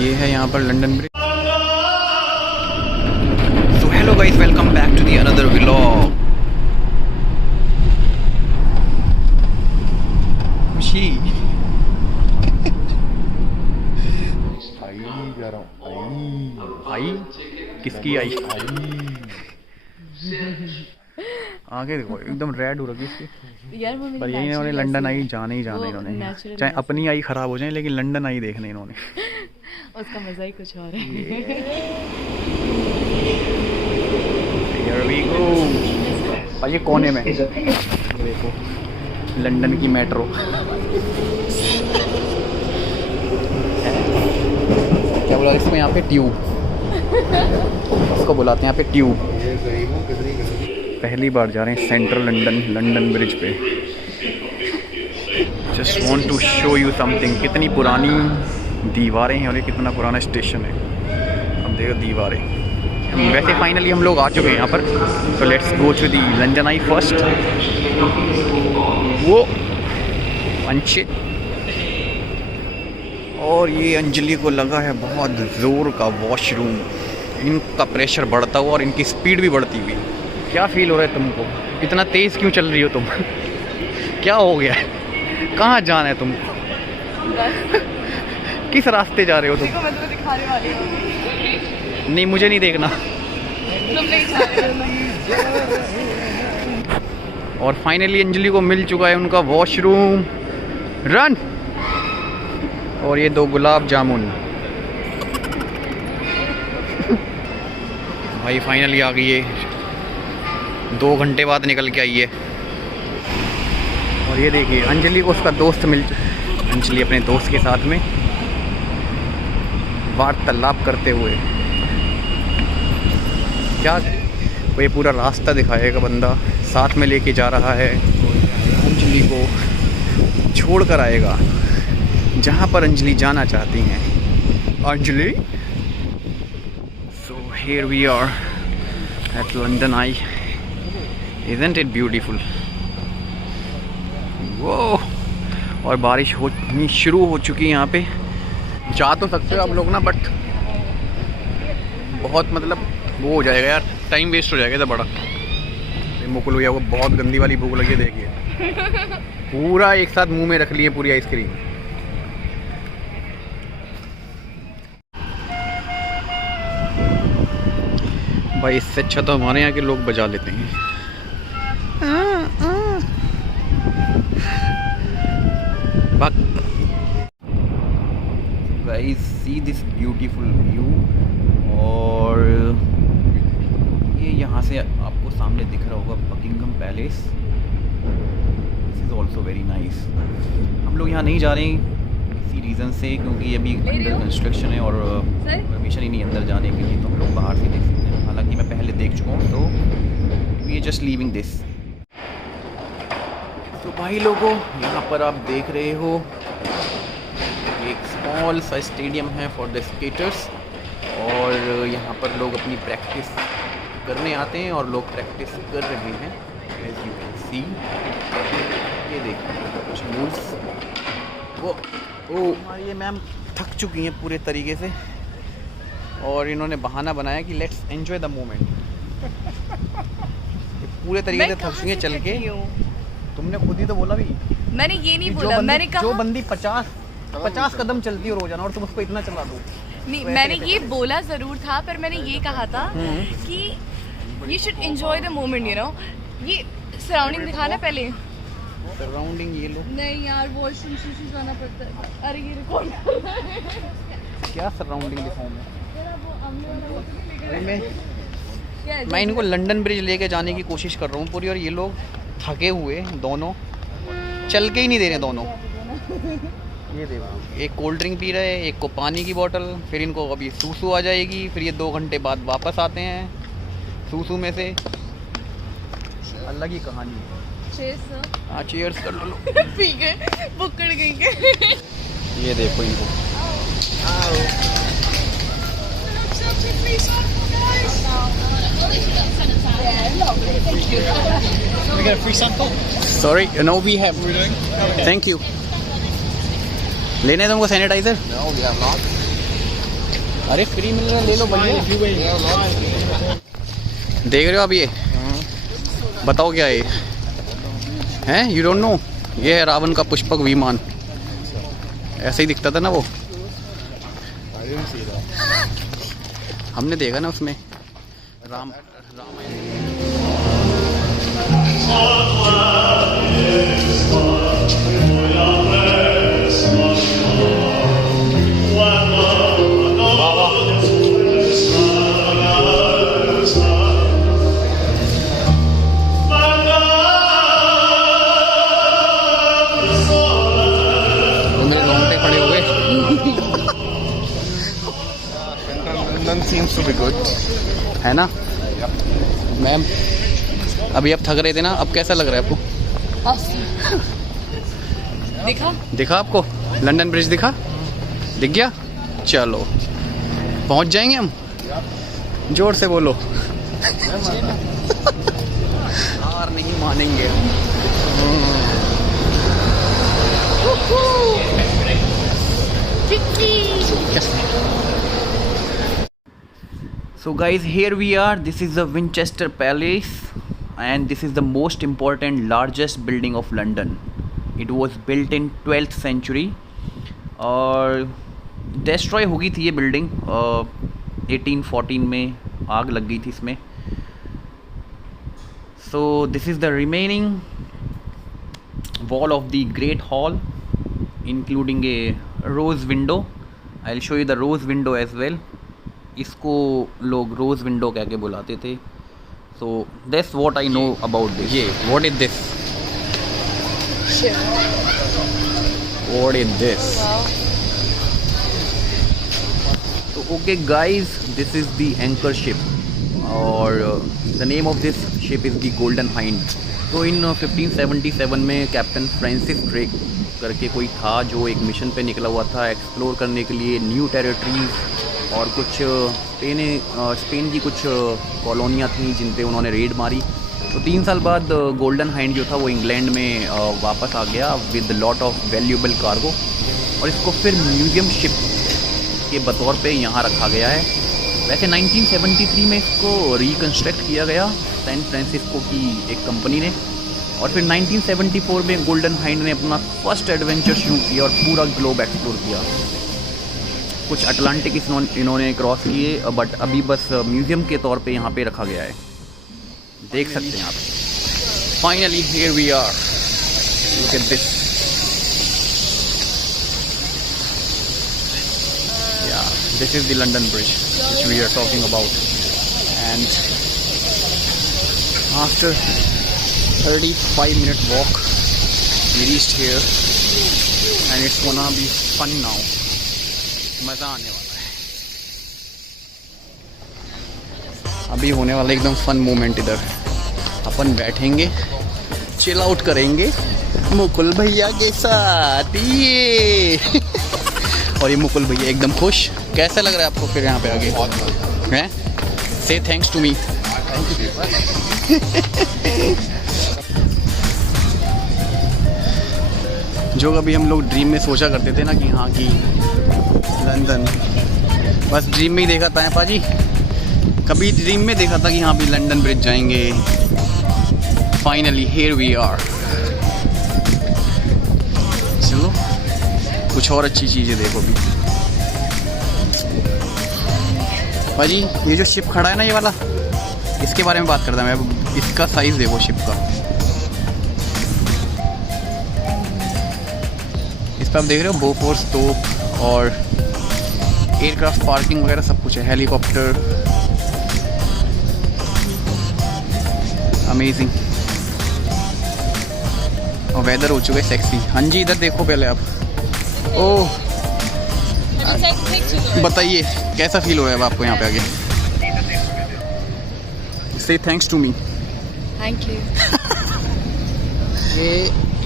ये है यहाँ पर London Bridge. So hello guys, welcome back to the another vlog. खुशी आई किसकी आई? आगे देखो एकदम रेड हो रखी इसकी यार। पर यही इन्होंने लंदन आई जाना ही जाना इन्होंने, चाहे अपनी आई खराब हो जाए लेकिन लंदन आई देखने इन्होंने। उसका मजा ही कुछ और है। Here we go। और ये कोने में देखो लंदन की मेट्रो। क्या बोला इसमें? यहाँ पे ट्यूब, उसको बुलाते हैं यहाँ पे ट्यूब। पहली बार जा रहे हैं सेंट्रल लंदन ब्रिज पे। Just want to show you something. कितनी पुरानी दीवारें हैं और ये कितना पुराना स्टेशन है। अब देखो दीवारें। वैसे फाइनली हम लोग आ चुके हैं यहाँ पर, तो let's go to the London Eye first. वो अंशित और ये अंजलि को लगा है बहुत ज़ोर का वॉशरूम। इनका प्रेशर बढ़ता हुआ और इनकी स्पीड भी बढ़ती हुई। क्या फील हो रहा है तुमको? इतना तेज़ क्यों चल रही हो तुम? क्या हो गया है? कहाँ जाना है तुमको? किस रास्ते जा रहे हो तुम? देखो मैं तुम्हें दिखाने वाली हूँ। नहीं मुझे नहीं देखना। तुम नहीं जा रहे हो। और फाइनली अंजलि को मिल चुका है उनका वॉशरूम। रन। और ये 2 गुलाब जामुन। भाई फाइनली आ गई है, 2 घंटे बाद निकल के आई है। और ये देखिए अंजलि को उसका दोस्त मिल चुका। अंजलि अपने दोस्त के साथ में वार्तालाप करते हुए। क्या वो ये पूरा रास्ता दिखाएगा बंदा, साथ में लेके जा रहा है। अंजलि को छोड़ कर आएगा जहाँ पर अंजलि जाना चाहती हैं। Anjali. So here we are at London Eye. Isn't it beautiful? वो और बारिश होनी शुरू हो चुकी है यहाँ पे। जा तो सकते हो आप लोग ना, बट बहुत मतलब वो हो जाएगा यार, टाइम वेस्ट हो जाएगा इधर बड़ा। मुकुल भैया को बहुत गंदी वाली भूख लगी है, देखिए पूरा एक साथ मुंह में रख लिए पूरी आइसक्रीम। भाई इससे अच्छा तो हमारे यहाँ के लोग बजा लेते हैं। Guys see this beautiful view. और ये यहाँ से आपको सामने दिख रहा होगा Buckingham palace. This is also very nice. हम लोग यहाँ नहीं जा रहे हैं इसी रीज़न से, क्योंकि अभी अंडर कंस्ट्रक्शन है और परमिशन ही नहीं अंदर जाने के लिए, तो हम लोग बाहर से देख सकते हैं। हालांकि मैं पहले देख चुका हूँ, तो we are just leaving this. तो भाई लोगों यहाँ पर आप देख रहे हो एक स्मॉल सा स्टेडियम है फॉर द स्केटर्स। और यहाँ पर लोग अपनी प्रैक्टिस करने आते हैं और लोग प्रैक्टिस कर रहे हैं। एज यू कैन सी, ये देखिए कुछ मूव्स। वो हमारी ये मैम थक चुकी हैं पूरे तरीके से और इन्होंने बहाना बनाया कि लेट्स एंजॉय द मोमेंट। पूरे तरीके से थक चुकी हैं चल के। तुमने खुद ही तो बोला भी। मैंने ये नहीं बोला, मैंने कहा जो बंदी 50 कदम चलती है रोजाना और तुम उसको इतना चला दो। नहीं, मैंने ये बोला जरूर था, पर मैंने ये कहा था कि you should enjoy the moment, you know. ये सराउंडिंग दिखाना पहले। सराउंडिंग ये लो। नहीं यार, वॉशरूम से जाना पड़ता है। अरे ये रिकॉर्ड कर रहा है। क्या सराउंडिंग दिखाऊं मैं इनको लंदन ब्रिज लेके जाने की कोशिश कर रहा हूँ पूरी, और ये लोग थके हुए दोनों, चल के ही नहीं दे रहे दोनों। ये देखो एक कोल्ड ड्रिंक पी रहे हैं, एक को पानी की बोतल। फिर इनको अभी सूसू आ जाएगी, फिर ये 2 घंटे बाद वापस आते हैं सूसू में से। अलग ही कहानी है। हाँ चीयर्स कर लो। पी गए, बुक्कड़ गई के। ये देखो इनको। We get a free sample? Sorry, no we have. What are we doing? Thank you. लेने तुमको sanitiser? No, we have not. अरे फ्री मिल रहा है, ले लो भैया। देख रहे हो आप ये? बताओ क्या है? हैं? You don't know? ये है रावण का पुष्पक विमान। ऐसे ही दिखता था ना वो, हमने देखा ना उसमें Ramayan. Seems to be good. है ना मैम? अभी आप थक रहे थे ना, अब कैसा लग रहा है आपको? दिखा आपको लंदन ब्रिज? दिख गया? चलो पहुंच जाएंगे हम। जोर से बोलो। हार नहीं मानेंगे। So guys, here we are. This is the Winchester Palace and this is the most important, largest building of London. It was built in 12th century और destroy हो गई थी ये building 1814 में, आग लग गई थी इसमें। So this is the remaining wall of the Great Hall, including a rose window. I'll show you the rose window as well. इसको लोग रोज़ विंडो कह के बुलाते थे। So that's what I know about this. ये what is this? What is this? तो okay guys, this is the anchor ship और the name of this ship is the Golden Hind. तो इन 1577 में captain Francis Drake करके कोई था जो एक मिशन पे निकला हुआ था एक्सप्लोर करने के लिए न्यू टेरिटरीज और कुछ स्पेन की कुछ कॉलोनियाँ थी जिन पे उन्होंने रेड मारी। तो 3 साल बाद गोल्डन हाइंड जो था वो इंग्लैंड में वापस आ गया with lot of valuable cargo और इसको फिर म्यूज़ियम शिप के बतौर पे यहाँ रखा गया है। वैसे 1973 में इसको रिकन्स्ट्रक्ट किया गया सैन फ्रांसिस्को की एक कंपनी ने और फिर 1974 में गोल्डन हाइंड ने अपना फर्स्ट एडवेंचर शुरू किया और पूरा ग्लोब एक्सप्लोर किया। कुछ अटलांटिक इन्होंने क्रॉस किए बट अभी बस म्यूज़ियम के तौर पे यहाँ पे रखा गया है, देख सकते हैं आप। Finally here we are, look at this. Yeah this is the London Bridge which we are talking about and after 35-minute walk we reached here and it's gonna be fun now. मज़ा आने वाला है। अभी होने वाला एकदम fun moment. इधर अपन बैठेंगे, चिल आउट करेंगे मुकुल भैया के साथ ये और ये मुकुल भैया एकदम खुश। कैसा लग रहा है आपको फिर यहाँ पे आगे? हैं? से थैंक्स टू मी। जो कभी हम लोग ड्रीम में सोचा करते थे ना कि हाँ कि लंदन, बस ड्रीम में ही देखा था पाजी। कभी ड्रीम में देखा था कि हाँ भी लंदन ब्रिज जाएंगे। Finally here we are. चलो कुछ और अच्छी चीज़ें देखो भी। पाजी ये जो शिप खड़ा है ना ये वाला, इसके बारे में बात करता मैं। इसका साइज़ देखो शिप का। इस पर आप देख रहे हो बोफोर्स तोप और एयरक्राफ्ट पार्किंग वगैरह सब कुछ है, हेलीकॉप्टर। अमेजिंग। और वेदर हो चुका है सेक्सी। हाँ जी इधर देखो पहले आप। ओह बताइए कैसा फील हो रहा है आपको यहाँ पे आगे? से thanks to me. Thank you.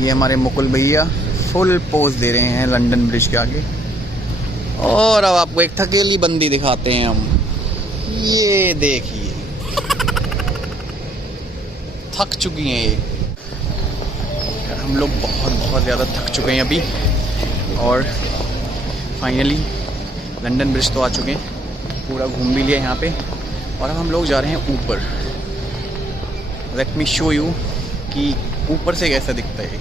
ये हमारे मुकुल भैया फुल पोज दे रहे हैं लंदन ब्रिज के आगे। और अब आपको एक थकेली बंदी दिखाते हैं हम। ये देखिए थक चुकी हैं ये। हम लोग बहुत ज़्यादा थक चुके हैं अभी और फाइनली लंदन ब्रिज तो आ चुके हैं। पूरा घूम भी लिया यहाँ पे और अब हम लोग जा रहे हैं ऊपर। लेट मी शो यू कि ऊपर से कैसा दिखता है।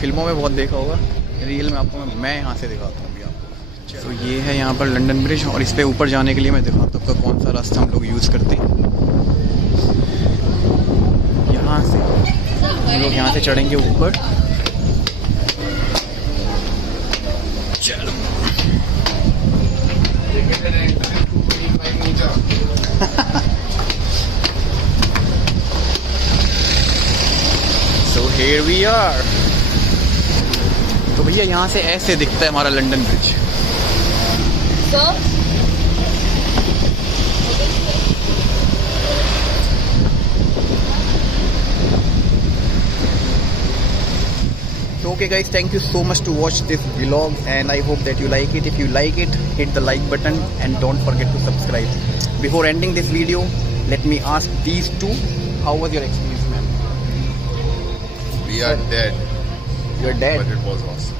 फिल्मों में बहुत देखा होगा, रियल में आपको मैं यहाँ से दिखाता हूँ अभी आपको। तो ये है यहाँ पर लंदन ब्रिज और इस पे ऊपर जाने के लिए मैं दिखाता हूँ आपका कौन सा रास्ता हम लोग यूज़ करते हैं। यहाँ से हम लोग यहाँ से चढ़ेंगे ऊपर। चलो So here we are। तो भैया यहाँ से ऐसे दिखता है हमारा London bridge. So okay guys, thank you so much to watch this vlog and I hope that you like it. If you like it, hit the like button and don't forget to subscribe. Before ending this video, let me ask these two, how was your experience, ma'am? We are dead, You're dead. but it was awesome.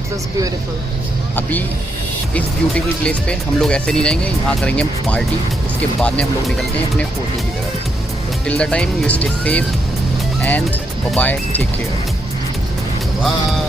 It was beautiful. अभी इस beautiful place पे हम लोग ऐसे नहीं जाएंगे, यहाँ करेंगे हम पार्टी। उसके बाद में हम लोग निकलते हैं अपने होटल की तरफ। तो till the time you stay safe and bye, take care. Bye.